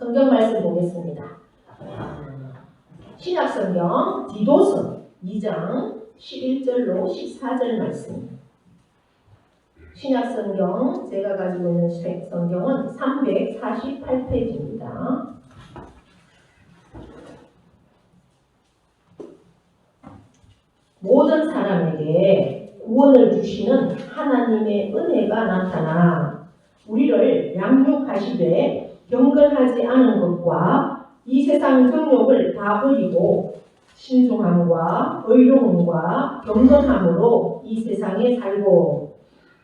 성경 말씀 보겠습니다. 신약성경 디도서 2장 11절로 14절 말씀. 신약성경 제가 가지고 있는 성경은 348페이지입니다. 모든 사람에게 구원을 주시는 하나님의 은혜가 나타나 우리를 양육하시되 경건하지 않은 것과 이 세상 정욕을 다 버리고 신중함과 의로움과 경건함으로 이 세상에 살고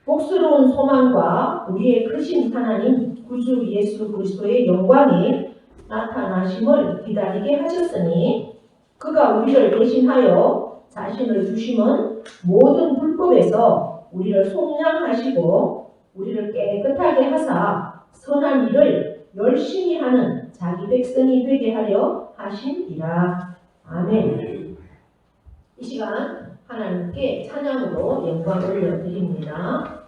복스러운 소망과 우리의 크신 하나님 구주 예수 그리스도의 영광이 나타나심을 기다리게 하셨으니 그가 우리를 대신하여 자신을 주심은 모든 불법에서 우리를 속량하시고 우리를 깨끗하게 하사 선한 일을 열심히 하는 자기 백성이 되게 하려 하심이라. 아멘. 이 시간 하나님께 찬양으로 영광을 올려드립니다.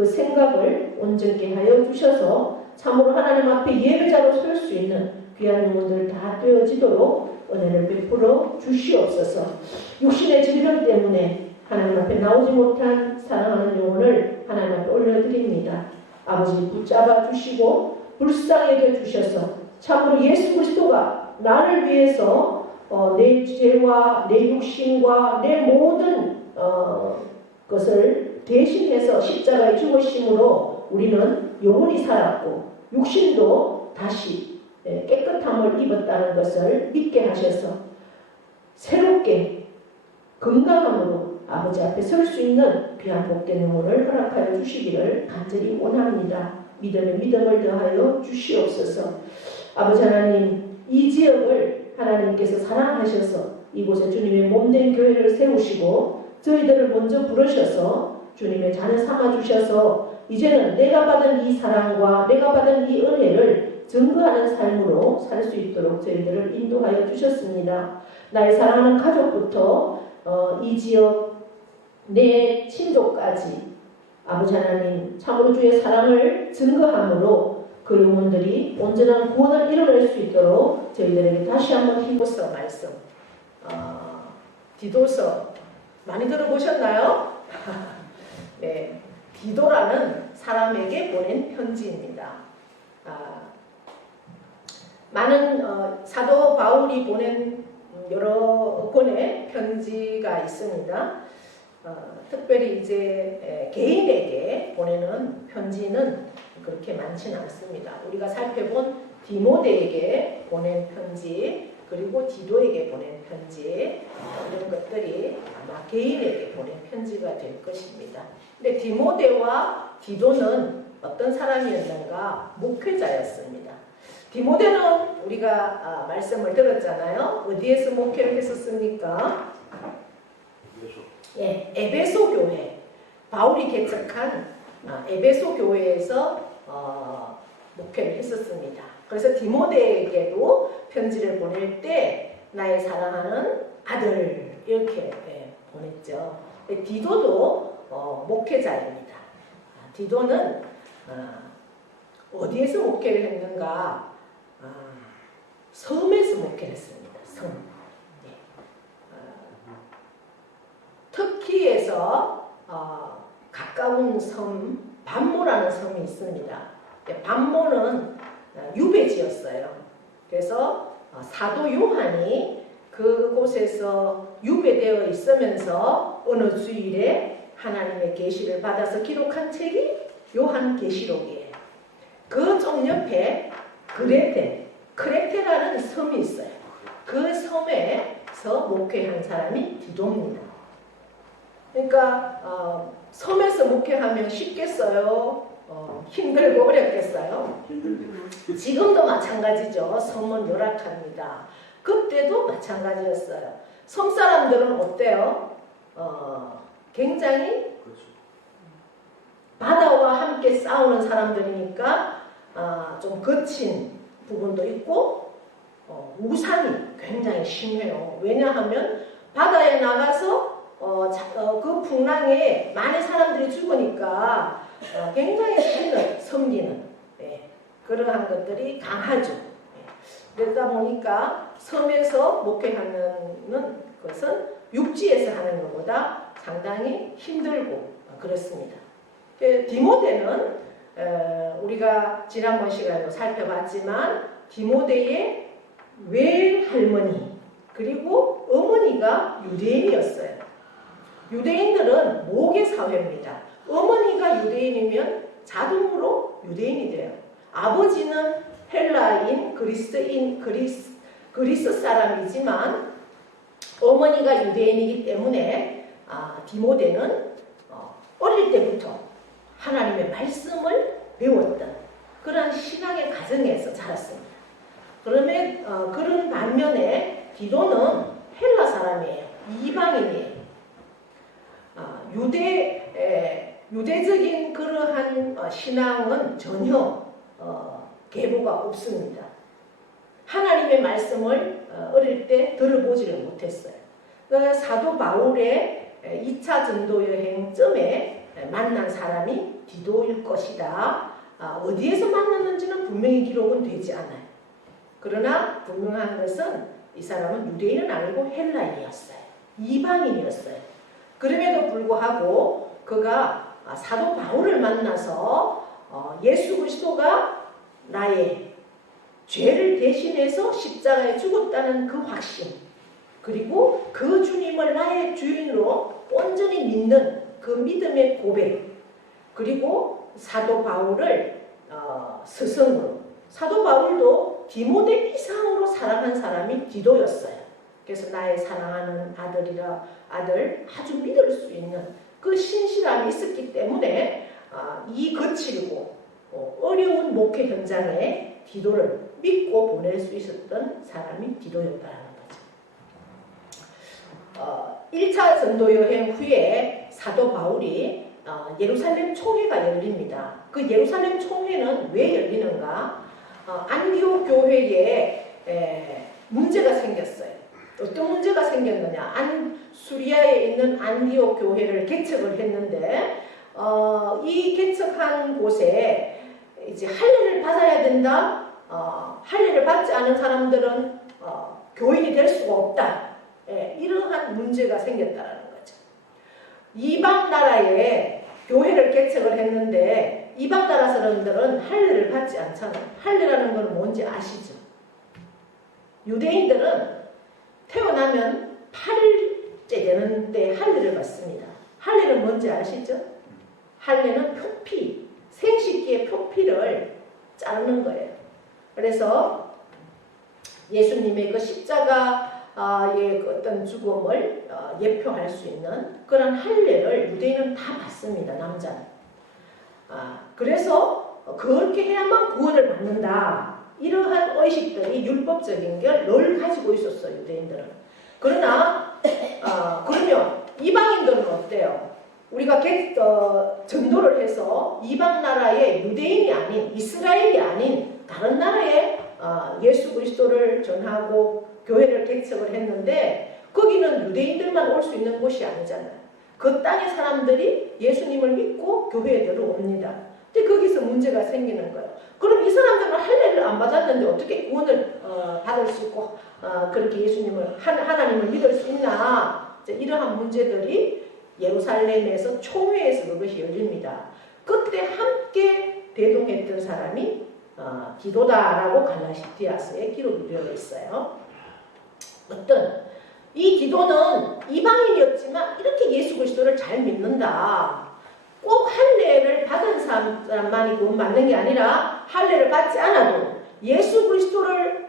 그 생각을 온전케 하여 주셔서 참으로 하나님 앞에 예배자로 설 수 있는 귀한 영혼들 다 되어지도록 은혜를 베풀어 주시옵소서. 육신의 질병 때문에 하나님 앞에 나오지 못한 사랑하는 영혼을 하나님 앞에 올려드립니다. 아버지 붙잡아 주시고 불쌍하게 주셔서 참으로 예수 그리스도가 나를 위해서 내 죄와 내 육신과 내 모든 것을 대신해서 십자가에 죽으심으로 우리는 영원히 살았고 육신도 다시 깨끗함을 입었다는 것을 믿게 하셔서 새롭게 건강함으로 아버지 앞에 설 수 있는 귀한 복된 영혼을 허락하여 주시기를 간절히 원합니다. 믿음에 믿음을 더하여 주시옵소서. 아버지 하나님, 이 지역을 하나님께서 사랑하셔서 이곳에 주님의 몸된 교회를 세우시고 저희들을 먼저 부르셔서 주님의 자녀 삼아주셔서 이제는 내가 받은 이 사랑과 내가 받은 이 은혜를 증거하는 삶으로 살 수 있도록 저희들을 인도하여 주셨습니다. 나의 사랑하는 가족부터 이 지역 내 친족까지 아버지 하나님 참으로 주의 사랑을 증거함으로 그 영혼들이 온전한 구원을 이뤄낼 수 있도록 저희들에게 다시 한번 디도서 말씀 디도서 많이 들어보셨나요? 네, 디도라는 사람에게 보낸 편지입니다. 많은 사도 바울이 보낸 여러 권의 편지가 있습니다. 특별히 이제 개인에게 보내는 편지는 그렇게 많지는 않습니다. 우리가 살펴본 디모데에게 보낸 편지, 그리고 디도에게 보낸 편지, 이런 것들이 아마 개인에게 보낸 편지가 될 것입니다. 근데 디모데와 디도는 어떤 사람이었는가? 목회자였습니다. 디모데는 우리가 말씀을 들었잖아요. 어디에서 목회를 했었습니까? 예, 에베소 교회. 바울이 개척한 에베소 교회에서 목회를 했었습니다. 그래서 디모데에게도 편지를 보낼 때 나의 사랑하는 아들 이렇게 보냈죠. 디도도 목회자입니다. 디도는 어디에서 목회를 했는가? 섬에서 목회를 했습니다. 섬. 네. 터키에서 가까운 섬 반모라는 섬이 있습니다. 반모는 유배지였어요. 그래서 사도 요한이 그곳에서 유배되어 있으면서 어느 주일에 하나님의 계시를 받아서 기록한 책이 요한계시록이에요. 그 좀 옆에 크레테라는 섬이 있어요. 그 섬에서 목회한 사람이 디도입니다. 그러니까 섬에서 목회하면 쉽겠어요? 힘들고 어렵겠어요? 지금도 마찬가지죠. 섬은 열악합니다. 그때도 마찬가지였어요. 섬 사람들은 어때요? 굉장히 바다와 함께 싸우는 사람들이니까 좀 거친 부분도 있고 우상이 굉장히 심해요. 왜냐하면 바다에 나가서 그 풍랑에 많은 사람들이 죽으니까 굉장히 신을 섬기는 그러한 것들이 강하죠. 그러다 보니까 섬에서 목회하는 것은 육지에서 하는 것보다 상당히 힘들고 그렇습니다. 디모데는 우리가 지난번 시간에도 살펴봤지만 디모데의 외할머니 그리고 어머니가 유대인이었어요. 유대인들은 모계 사회입니다. 어머니가 유대인이면 자동으로 유대인이 돼요. 아버지는 헬라인, 그리스 사람이지만 어머니가 유대인이기 때문에 디모데는 어릴 때부터 하나님의 말씀을 배웠던 그런 신앙의 가정에서 자랐습니다. 그러면 그런 반면에 디도는 헬라 사람이에요. 이방인이에요. 유대적인 그러한 신앙은 전혀 계보가 없습니다. 하나님의 말씀을 어릴 때 들어보지를 못했어요. 사도 바울의 2차 전도 여행쯤에 만난 사람이 디도일 것이다. 어디에서 만났는지는 분명히 기록은 되지 않아요. 그러나 분명한 것은 이 사람은 유대인은 아니고 헬라인이었어요. 이방인이었어요. 그럼에도 불구하고 그가 사도 바울을 만나서 예수 그리스도가 나의 죄를 대신해서 십자가에 죽었다는 그 확신, 그리고 그 주님을 나의 주인으로 온전히 믿는 그 믿음의 고백, 그리고 사도 바울을 스승으로 사도 바울도 디모데 이상으로 사랑한 사람이 디도였어요. 그래서 나의 사랑하는 아들 아주 믿을 수 있는 그 신실함이 있었기 때문에 이 거칠고 어려운 목회 현장에 디도를 믿고 보낼 수 있었던 사람이 디도였다는 거죠. 1차 전도 여행 후에 사도 바울이 예루살렘 총회가 열립니다. 그 예루살렘 총회는 왜 열리는가? 안디옥 교회에 문제가 생겼어요. 어떤 문제가 생겼느냐? 수리아에 있는 안디옥 교회를 개척을 했는데 이 개척한 곳에 이제 할례를 받아야 된다. 할례를 받지 않은 사람들은 교인이 될 수가 없다. 이러한 문제가 생겼다라는 거죠. 이방 나라에 교회를 개척을 했는데 이방 나라 사람들은 할례를 받지 않잖아요. 할례라는 건 뭔지 아시죠? 유대인들은 태어나면 8일째 되는 때 할례를 받습니다. 할례는 뭔지 아시죠? 할례는 표피, 생식기의 표피를 자르는 거예요. 그래서 예수님의 그 십자가의 어떤 죽음을 예표할 수 있는 그런 할례를 유대인은 다 받습니다. 남자는. 그래서 그렇게 해야만 구원을 받는다. 이러한 의식들이 율법적인 걸 늘 가지고 있었어요. 유대인들은. 그러나 그러면 이방인들은 어때요? 우리가 전도를 해서 이방 나라의 유대인이 아닌 이스라엘이 아닌 다른 나라에 예수 그리스도를 전하고 교회를 개척을 했는데 거기는 유대인들만 올 수 있는 곳이 아니잖아요. 그 땅의 사람들이 예수님을 믿고 교회에 들어옵니다. 근데 거기서 문제가 생기는 거예요. 그럼 이 사람들은 할례를 안 받았는데 어떻게 구원을 받을 수 있고 그렇게 예수님을 하나님을 믿을 수 있나? 이러한 문제들이 예루살렘에서 총회에서 그것이 열립니다. 그때 함께 대동했던 사람이 디도다라고 갈라디아서에 기록이 되어 있어요. 이 디도는 이방인이었지만 이렇게 예수 그리스도를 잘 믿는다. 꼭 할례를 받은 사람만이 구원 받는 게 아니라 할례를 받지 않아도 예수 그리스도를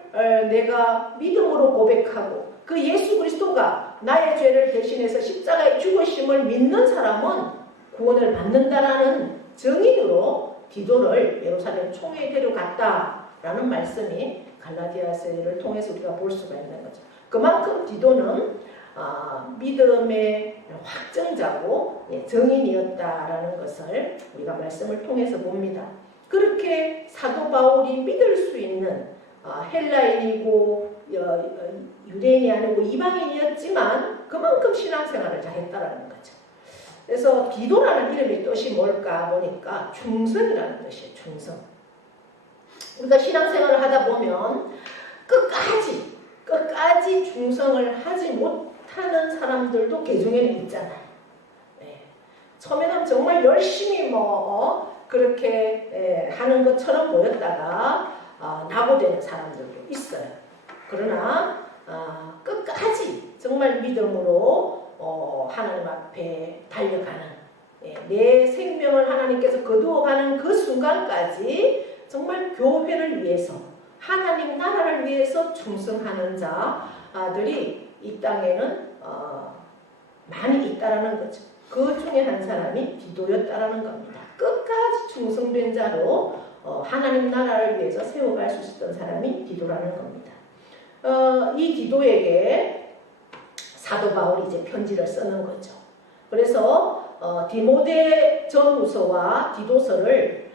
내가 믿음으로 고백하고 그 예수 그리스도가 나의 죄를 대신해서 십자가에 죽으심을 믿는 사람은 구원을 받는다라는 정인으로 디도를 예루살렘 총회에 데려갔다라는 말씀이 갈라디아서를 통해서 우리가 볼 수가 있는 거죠. 그만큼 디도는 믿음의 확정자고 정인이었다라는 것을 우리가 말씀을 통해서 봅니다. 그렇게 사도 바울이 믿을 수 있는 헬라인이고 유대인이 아니고 이방인이었지만 그만큼 신앙생활을 잘했다라는 거죠. 그래서 디도라는 이름의 뜻이 뭘까 보니까 충성이라는 뜻이에요. 충성. 우리가 신앙생활을 하다 보면 끝까지 충성을 하지 못하는 사람들도 개중에는 있잖아요. 처음에는 정말 열심히 그렇게 하는 것처럼 보였다가 낙오되는 사람들도 있어요. 그러나 끝까지 정말 믿음으로 하나님 앞에 달려가는 내 생명을 하나님께서 거두어가는 그 순간까지 정말 교회를 위해서 하나님 나라를 위해서 충성하는 자들이 이 땅에는 많이 있다라는 거죠. 그 중에 한 사람이 디도였다라는 겁니다. 끝까지 충성된 자로 하나님 나라를 위해서 세워갈 수 있었던 사람이 디도라는 겁니다. 이 디도에게 사도 바울이 이제 편지를 쓰는 거죠. 그래서 디모데 전후서와 디도서를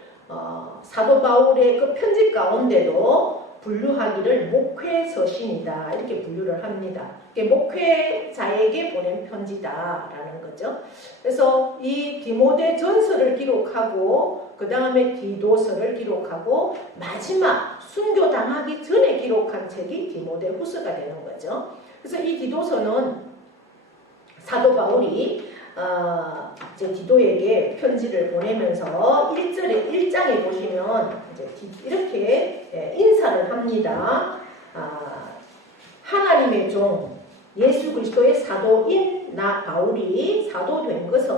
사도 바울의 그 편지 가운데도 분류하기를 목회서신이다 이렇게 분류를 합니다. 목회자에게 보낸 편지다라는 거죠. 그래서 이 디모데 전서를 기록하고 그 다음에 디도서를 기록하고 마지막 순교당하기 전에 기록한 책이 디모데 후서가 되는 거죠. 그래서 이 디도서는 사도 바울이 이제 디도에게 편지를 보내면서 1장에 보시면 이제 이렇게 인사를 합니다. 하나님의 종 예수 그리스도의 사도인 나 바울이 사도된 것은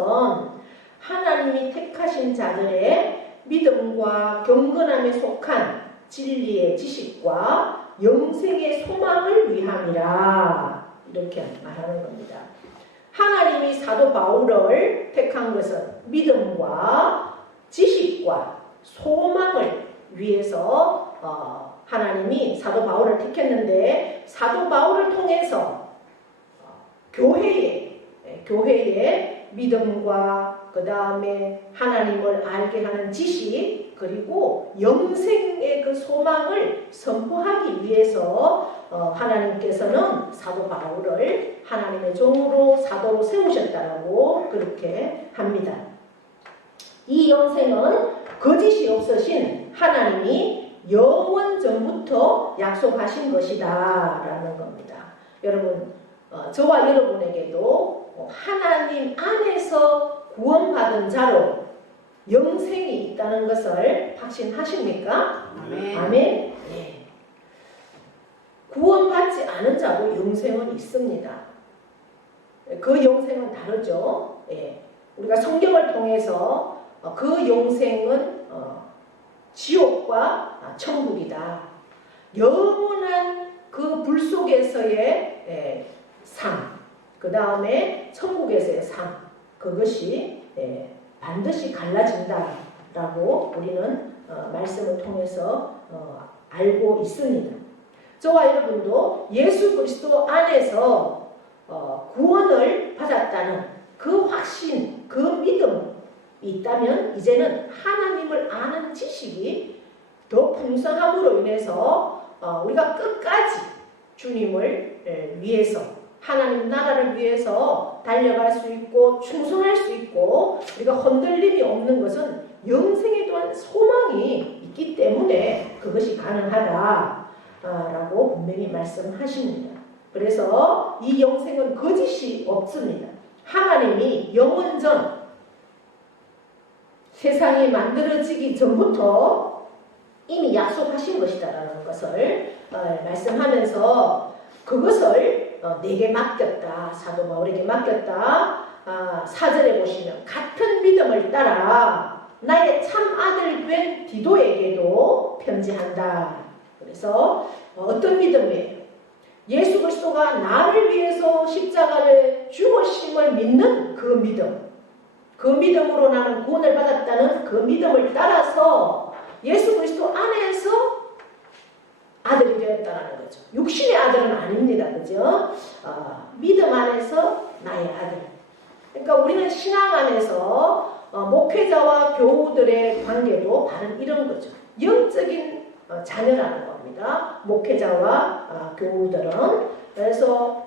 하나님이 택하신 자들의 믿음과 경건함에 속한 진리의 지식과 영생의 소망을 위함이라 이렇게 말하는 겁니다. 하나님이 사도 바울을 택한 것은 믿음과 지식과 소망을 위해서 하나님이 사도 바울을 택했는데 사도 바울을 통해서 교회에 믿음과 그 다음에 하나님을 알게 하는 지식 그리고 영생의 그 소망을 선포하기 위해서 하나님께서는 사도 바울을 하나님의 종으로 사도로 세우셨다라고 그렇게 합니다. 이 영생은 거짓이 없으신 하나님이 영원 전부터 약속하신 것이다 라는 겁니다. 여러분 저와 여러분에게도 하나님 안에서 구원받은 자로 영생이 있다는 것을 확신하십니까? 아멘. 아멘. 네. 구원받지 않은 자도 영생은 있습니다. 그 영생은 다르죠. 예. 우리가 성경을 통해서 그 영생은 지옥과 천국이다. 영원한 그 불 속에서의 삶, 그 다음에 천국에서의 삶, 그것이 반드시 갈라진다라고 우리는 말씀을 통해서 알고 있습니다. 저와 여러분도 예수 그리스도 안에서 구원을 받았다는 그 확신, 그 믿음이 있다면 이제는 하나님을 아는 지식이 더 풍성함으로 인해서 우리가 끝까지 주님을 위해서 하나님 나라를 위해서 달려갈 수 있고 충성할 수 있고 우리가 흔들림이 없는 것은 영생에 대한 소망이 있기 때문에 그것이 가능하다라고 분명히 말씀하십니다. 그래서 이 영생은 거짓이 없습니다. 하나님이 영원전 세상이 만들어지기 전부터 이미 약속하신 것이다라는 것을 말씀하면서 그것을 내게 맡겼다. 사도 바울에게 맡겼다. 4절에 보시면 같은 믿음을 따라 나의 참 아들 된 디도에게도 편지한다. 그래서 어떤 믿음이에요? 예수 그리스도가 나를 위해서 십자가를 죽으심을 믿는 그 믿음. 그 믿음으로 나는 구원을 받았다는 그 믿음을 따라서 예수 그리스도 안에서 아들이 되었다는 거죠. 육신의 아들은 아닙니다. 그죠? 믿음 안에서 나의 아들. 그러니까 우리는 신앙 안에서 목회자와 교우들의 관계도 바로 이런 거죠. 영적인 자녀라는 겁니다. 목회자와 교우들은. 그래서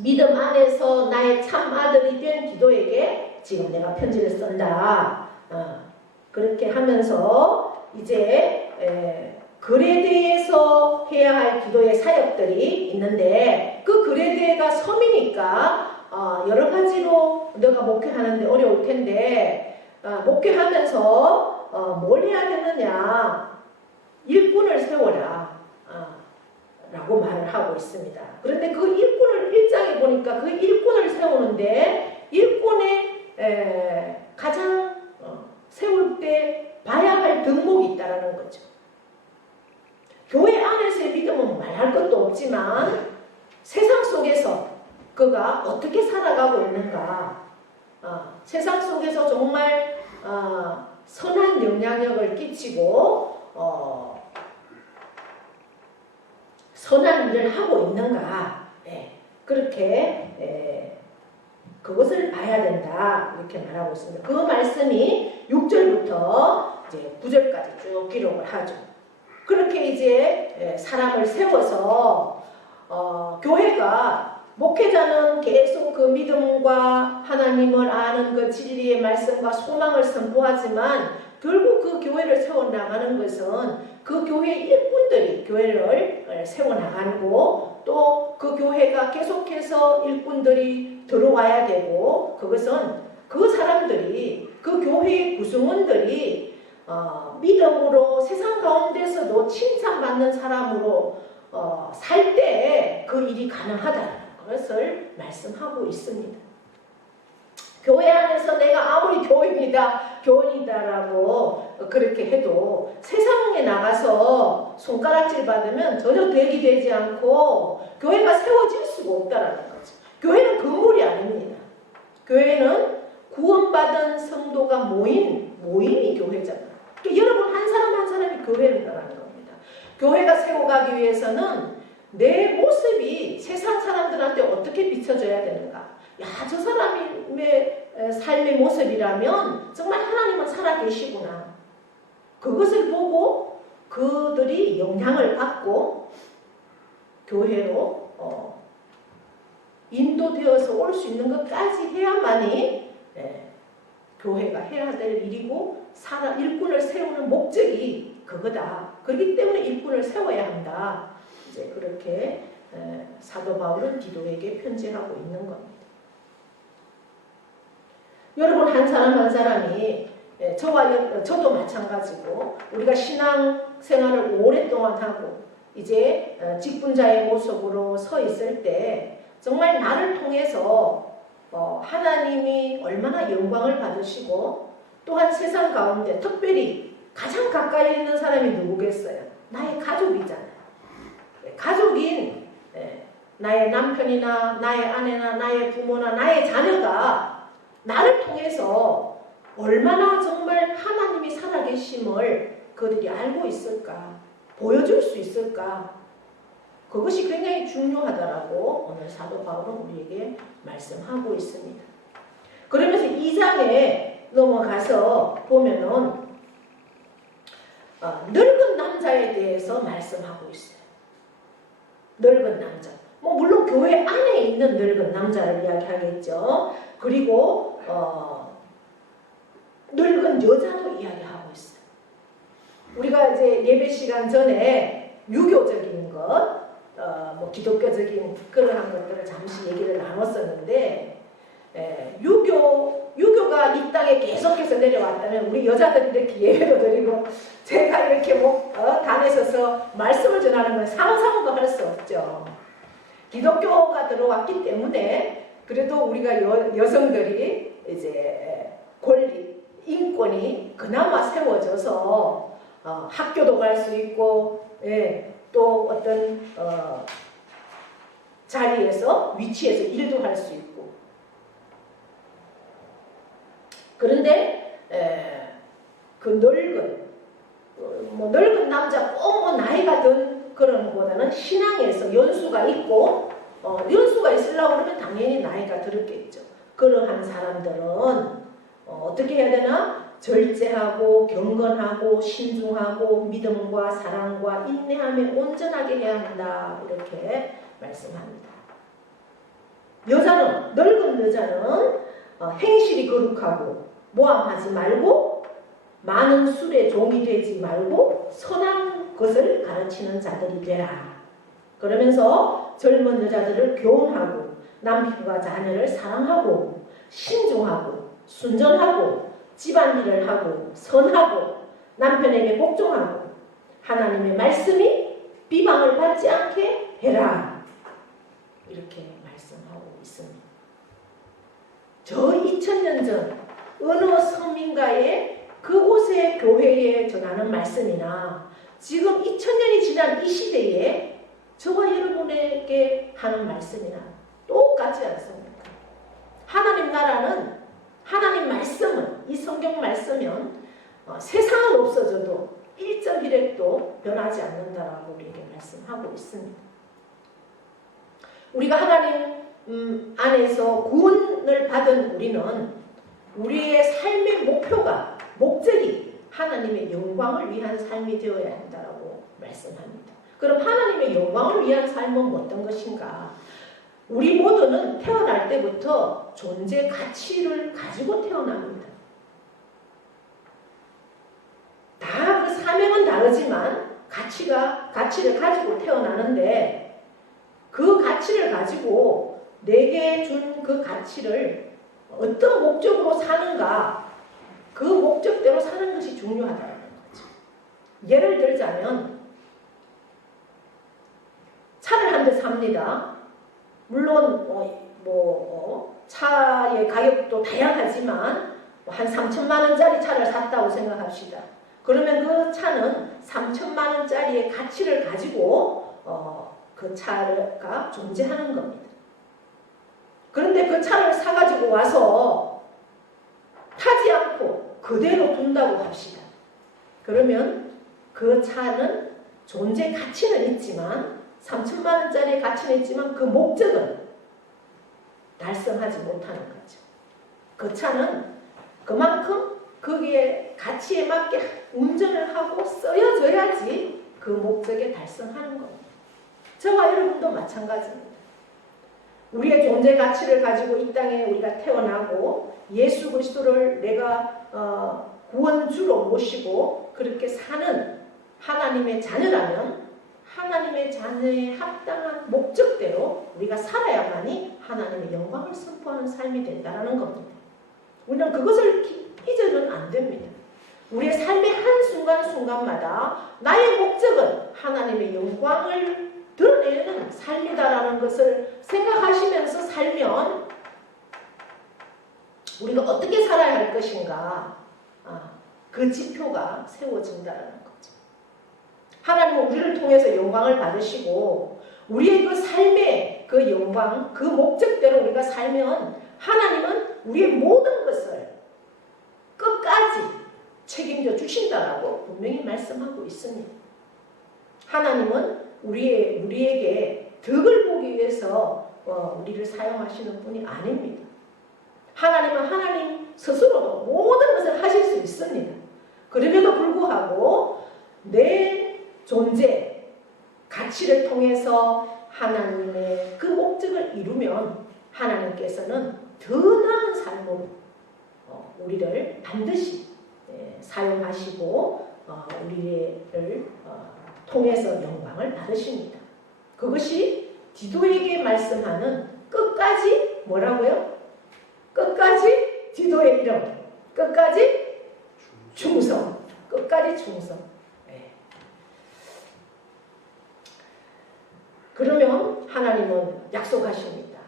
믿음 안에서 나의 참 아들이 된 디도에게 지금 내가 편지를 쓴다. 그렇게 하면서 이제 그레데에서 해야 할 기도의 사역들이 있는데 그 그레데가 섬이니까 여러 가지로 너가 목회하는데 어려울 텐데 목회하면서 뭘 해야 되느냐 일꾼을 세워라 라고 말을 하고 있습니다. 그런데 그 일꾼을 1장에 보니까 그 일꾼을 세우는데 일꾼의 가장 세울 때 봐야 할 덕목이 있다는 거죠. 교회 안에서의 믿음은 말할 것도 없지만 세상 속에서 그가 어떻게 살아가고 있는가 세상 속에서 정말 선한 영향력을 끼치고 선한 일을 하고 있는가 그렇게 그것을 봐야 된다 이렇게 말하고 있습니다. 그 말씀이 6절부터 이제 9절까지 쭉 기록을 하죠. 그렇게 이제 사람을 세워서 교회가 목회자는 계속 그 믿음과 하나님을 아는 그 진리의 말씀과 소망을 선포하지만 결국 그 교회를 세워나가는 것은 그 교회 일꾼들이 교회를 세워나가고 또 그 교회가 계속해서 일꾼들이 들어와야 되고 그것은 그 사람들이 그 교회의 구성원들이 믿음으로 세상 가운데서도 칭찬받는 사람으로 살 때 그 일이 가능하다는 것을 말씀하고 있습니다. 교회 안에서 내가 아무리 교인이다라고 그렇게 해도 세상에 나가서 손가락질 받으면 전혀 득이 되지 않고 교회가 세워질 수가 없다라는 거죠. 교회는 건물이 아닙니다. 교회는 구원받은 성도가 모임이 교회잖아요. 그러니까 여러분 한 사람 한 사람이 교회라는 겁니다. 교회가 세워가기 위해서는 내 모습이 세상 사람들한테 어떻게 비춰져야 되는가. 야, 저 사람의 삶의 모습이라면 정말 하나님은 살아계시구나. 그것을 보고 그들이 영향을 받고 교회로 인도되어서 올 수 있는 것까지 해야만이 교회가 해야 될 일이고 일꾼을 세우는 목적이 그거다. 그렇기 때문에 일꾼을 세워야 한다. 이제 그렇게 사도 바울은 디도에게 편지하고 있는 겁니다. 여러분 한 사람 한 사람이 저도 마찬가지고 우리가 신앙생활을 오랫동안 하고 이제 직분자의 모습으로 서 있을 때 정말 나를 통해서 하나님이 얼마나 영광을 받으시고 또한 세상 가운데 특별히 가장 가까이 있는 사람이 누구겠어요? 나의 가족이잖아요. 가족인 나의 남편이나 나의 아내나 나의 부모나 나의 자녀가 나를 통해서 얼마나 정말 하나님이 살아계심을 그들이 알고 있을까? 보여줄 수 있을까? 그것이 굉장히 중요하다라고 오늘 사도 바울은 우리에게 말씀하고 있습니다. 그러면서 2장에 넘어가서 보면은 늙은 남자에 대해서 말씀하고 있어요. 늙은 남자. 물론 교회 안에 있는 늙은 남자를 이야기하겠죠. 그리고 늙은 여자도 이야기하고 있어요. 우리가 이제 예배 시간 전에 유교적인 것, 기독교적인 그러한 것들을 잠시 얘기를 나눴었는데, 유교가 이 땅에 계속해서 내려왔다면 우리 여자들이 이렇게 예배도 드리고 제가 이렇게 단에 서서 말씀을 전하는 건 상상도 할 수 없죠. 기독교가 들어왔기 때문에 그래도 우리가 여성들이 이제 권리, 인권이 그나마 세워져서 학교도 갈 수 있고, 또 어떤 자리에서 위치에서 일도 할 수 있고. 그런데 그 늙은 남자 꼭 나이가 든 그런 것보다는 신앙에서 연수가 있고 연수가 있으려고 그러면 당연히 나이가 들었겠죠. 그러한 사람들은 어떻게 해야 되나? 절제하고 경건하고 신중하고 믿음과 사랑과 인내함에 온전하게 해야 한다. 이렇게 말씀합니다. 늙은 여자는 행실이 거룩하고 모함하지 말고 많은 술에 종이 되지 말고 선한 것을 가르치는 자들이 되라. 그러면서 젊은 여자들을 교훈하고 남편과 자녀를 사랑하고 신중하고 순전하고 집안일을 하고 선하고 남편에게 복종하고 하나님의 말씀이 비방을 받지 않게 해라. 이렇게 말씀하고 있습니다. 저 2000년 전 어느 성민가의 그곳의 교회에 전하는 말씀이나 지금 2000년이 지난 이 시대에 저와 여러분에게 하는 말씀이나 똑같지 않습니까? 하나님 나라는 하나님 말씀은 이 성경 말씀은 세상은 없어져도 1.1핵도 변하지 않는다라고 우리에게 말씀하고 있습니다. 우리가 하나님 안에서 구원을 받은 우리는 우리의 삶의 목적이 하나님의 영광을 위한 삶이 되어야 한다라고 말씀합니다. 그럼 하나님의 영광을 위한 삶은 어떤 것인가? 우리 모두는 태어날 때부터 존재 가치를 가지고 태어납니다. 다 그 사명은 다르지만 가치를 가지고 태어나는데 그 가치를 가지고 내게 준 그 가치를 어떤 목적으로 사는가, 그 목적대로 사는 것이 중요하다는 거죠. 예를 들자면 차를 한 대 삽니다. 물론 차의 가격도 다양하지만 한 3천만 원짜리 차를 샀다고 생각합시다. 그러면 그 차는 3천만 원짜리의 가치를 가지고 그 차가 존재하는 겁니다. 그런데 그 차를 사가지고 와서 타지 않고 그대로 둔다고 합시다. 그러면 그 차는 존재 가치는 있지만 3천만 원짜리의 가치는 있지만 그 목적은 달성하지 못하는 거죠. 그 차는 그만큼 거기에 가치에 맞게 운전을 하고 쓰여져야지 그 목적에 달성하는 겁니다. 저와 여러분도 마찬가지입니다. 우리의 존재 가치를 가지고 이 땅에 우리가 태어나고 예수 그리스도를 내가 구원주로 모시고 그렇게 사는 하나님의 자녀라면 하나님의 자녀에 합당한 목적대로 우리가 살아야만이 하나님의 영광을 선포하는 삶이 된다는 겁니다. 우리는 그것을 잊어는 안 됩니다. 우리의 삶의 한순간순간마다 나의 목적은 하나님의 영광을 드러내는 삶이다라는 것을 생각하시면서 살면 우리가 어떻게 살아야 할 것인가 그 지표가 세워진다는 거죠. 하나님은 우리를 통해서 영광을 받으시고 우리의 그 삶의 그 영광, 그 목적대로 우리가 살면 하나님은 우리의 모든 것을 끝까지 책임져 주신다라고 분명히 말씀하고 있습니다. 하나님은 우리에게 덕을 보기 위해서 우리를 사용하시는 분이 아닙니다. 하나님은 하나님 스스로도 모든 것을 하실 수 있습니다. 그럼에도 불구하고 내 존재, 가치를 통해서 하나님의 그 목적을 이루면 하나님께서는 더 나은 삶으로 우리를 반드시 사용하시고 우리를 통해서 영광을 받으십니다. 그것이 디도에게 말씀하는 끝까지 뭐라고요? 끝까지 디도의 이름, 끝까지 충성, 끝까지 충성. 그러면 하나님은 약속하십니다.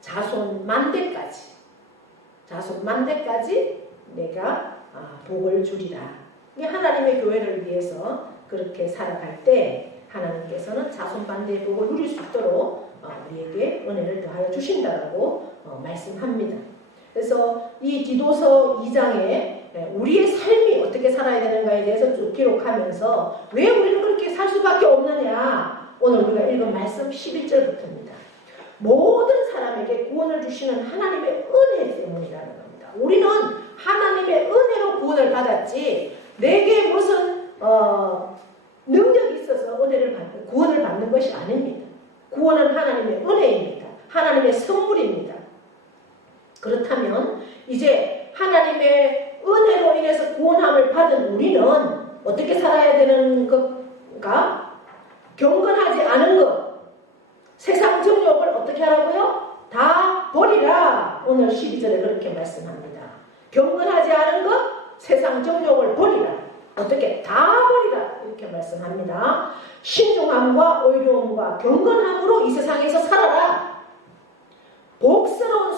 자손 만대까지 내가 복을 주리라. 하나님의 교회를 위해서 그렇게 살아갈 때 하나님께서는 자손 만대의 복을 누릴 수 있도록 우리에게 은혜를 더하여 주신다라고 말씀합니다. 그래서 이 디도서 2장에 우리의 삶이 어떻게 살아야 되는가에 대해서 쭉 기록하면서 왜 우리는 그렇게 살 수밖에 없느냐, 오늘 우리가 읽은 말씀 11절부터입니다. 모든 사람에게 구원을 주시는 하나님의 은혜 때문이라는 겁니다. 우리는 하나님의 은혜로 구원을 받았지 내게 무슨 능력이 있어서 구원을 받는 것이 아닙니다. 구원은 하나님의 은혜입니다. 하나님의 선물입니다. 그렇다면 이제 하나님의 은혜로 인해서 구원함을 받은 우리는 어떻게 살아야 되는 것인가? 경건하지 않은 것, 세상 정욕을 어떻게 하라고요? 다 버리라. 오늘 12절에 그렇게 말씀합니다. 경건하지 않은 것, 세상 정욕을 버리라. 어떻게? 다 버리라. 이렇게 말씀합니다. 신중함과 의로움과 경건함으로 이 세상에서 살아라. 복스러운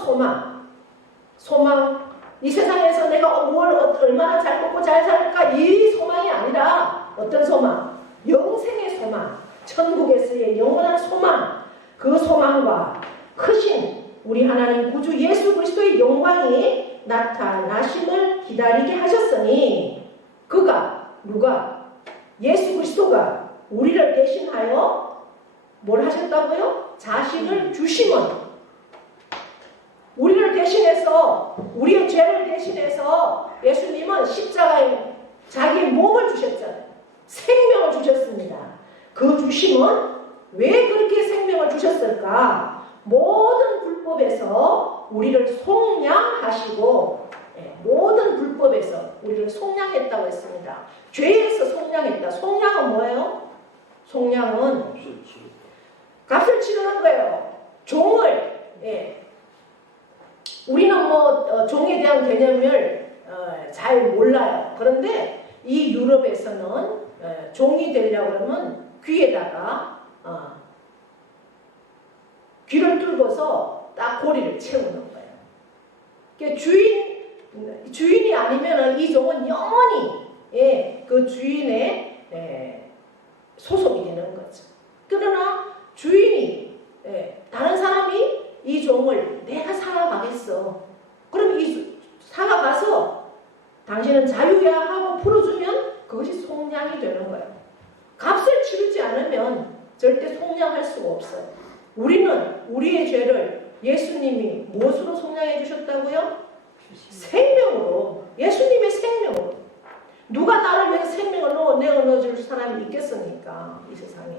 소망, 이 세상에서 내가 뭘 얼마나 잘 먹고 잘 살까, 이 소망이 아니라 어떤 소망? 영생의 소망, 천국에서의 영원한 소망, 그 소망과 크신 우리 하나님 구주 예수 그리스도의 영광이 나타나심을 기다리게 하셨으니 누가? 예수 그리스도가 우리를 대신하여 뭘 하셨다고요? 자신을 주심은, 우리를 대신해서, 우리의 죄를 대신해서 예수님은 십자가에 자기의 몸을 주셨잖아요. 생명을 주셨습니다. 그 주심은 왜 그렇게 생명을 주셨을까? 모든 불법에서 우리를 속량하시고, 모든 불법에서 우리를 속량했다고 했습니다. 죄에서 속량했다. 속량은 뭐예요? 속량은 값을 치르는 거예요. 종을, 우리는 종에 대한 개념을 잘 몰라요. 그런데 이 유럽에서는 종이 되려고 그러면 귀에다가 귀를 뚫고서 딱 고리를 채우는 거예요. 그러니까 주인이 아니면 이 종은 영원히 그 주인의 소속이 되는 거죠. 그러나 주인이 다른 사람이 이 종을 내가 사가가겠어. 그럼 사가가서 당신은 자유야 하고 풀어주면 그것이 속량이 되는 거예요. 값을 치르지 않으면 절대 속량할 수가 없어요. 우리는 우리의 죄를 예수님이 무엇으로 속량해 주셨다고요? 생명으로. 예수님의 생명으로. 누가 나를 위해서 생명을 내어줄 사람이 있겠습니까? 이 세상에.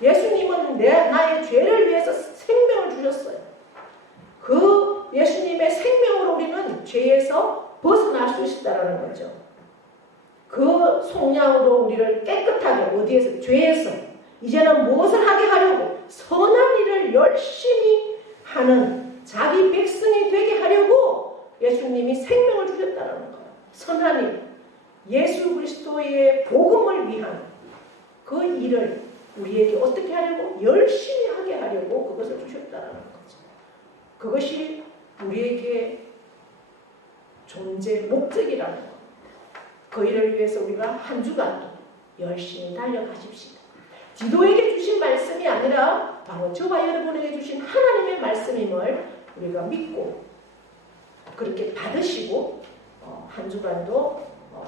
예수님은 나의 죄를 위해서 생명을 주셨어요. 그 예수님의 생명으로 우리는 죄에서 벗어날 수 있다는 거죠. 그 속량으로 우리를 깨끗하게 어디에서? 죄에서. 이제는 무엇을 하게 하려고? 선한 일을 열심히 하는 자기 백성이 되게 하려고 예수님이 생명을 주셨다는 거예요. 선한 일. 예수 그리스도의 복음을 위한 그 일을 우리에게 어떻게 하려고? 열심히 하게 하려고 그것을 주셨다는 거죠. 그것이 우리에게 존재 목적이라는 것. 그 일을 위해서 우리가 한 주간도 열심히 달려가십시다. 디도에게 주신 말씀이 아니라 바로 저와 여러분에게 주신 하나님의 말씀임을 우리가 믿고 그렇게 받으시고 한 주간도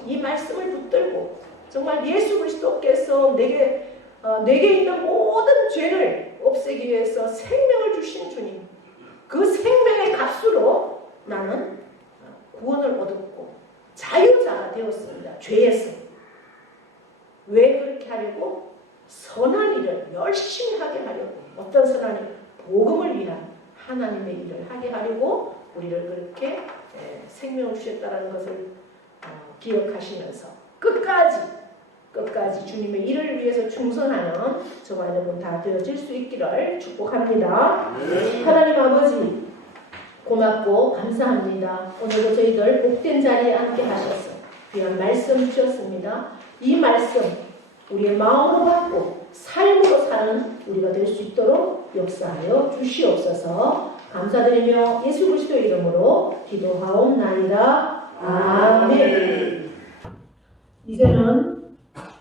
이 말씀을 붙들고 정말 예수 그리스도께서 내게 있는 모든 죄를 없애기 위해서 생명을 주신 주님, 그 생명의 값으로 나는 구원을 얻었고 자유자가 되었습니다. 죄에서. 왜 그렇게 하려고? 선한 일을 열심히 하게 하려고. 어떤 선한 일? 복음을 위한 하나님의 일을 하게 하려고 우리를 그렇게 생명을 주셨다는 것을 기억하시면서 끝까지 주님의 일을 위해서 충성하는 저와 여러분 다 되어질 수 있기를 축복합니다. 하나님 아버지 고맙고 감사합니다. 오늘도 저희들 복된 자리에 앉게 하셔서 귀한 말씀 주셨습니다. 이 말씀 우리의 마음으로 받고 삶으로 사는 우리가 될 수 있도록 역사하여 주시옵소서. 감사드리며 예수 그리스도의 이름으로 기도하옵나이다. 아멘. 이제는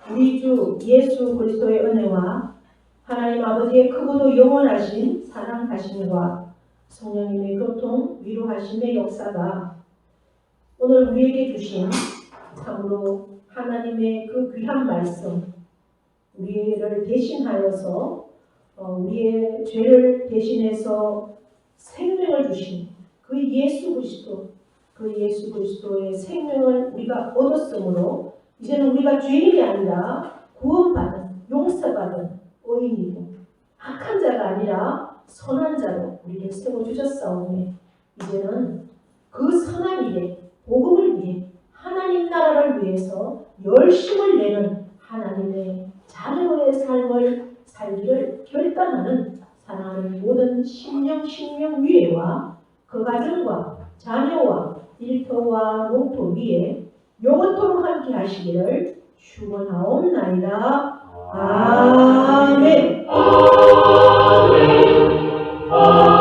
우리 주 예수 그리스도의 은혜와 하나님 아버지의 크고도 영원하신 사랑하심과 성령님의 교통, 위로하심의 역사가 오늘 우리에게 주신 참으로 하나님의 그 귀한 말씀, 우리를 대신하여서 우리의 죄를 대신해서 생명을 주신 그 예수 그리스도의 생명을 우리가 얻었으므로 이제는 우리가 죄인이 아니라 구원받은, 용서받은 의인이고 악한 자가 아니라 선한 자로 우리를 세워주셨사오니 이제는 그 선한 일에 복음을 위해 하나님 나라를 위해서 열심을 내는 하나님의 자녀의 삶을 살기를 결단하는 사랑하는 모든 심령 위에와 그 가정과 자녀와 일터와 농토 위에 영원토록 함께 하시기를 축원하옵나이다. 아멘. 아멘. 아멘.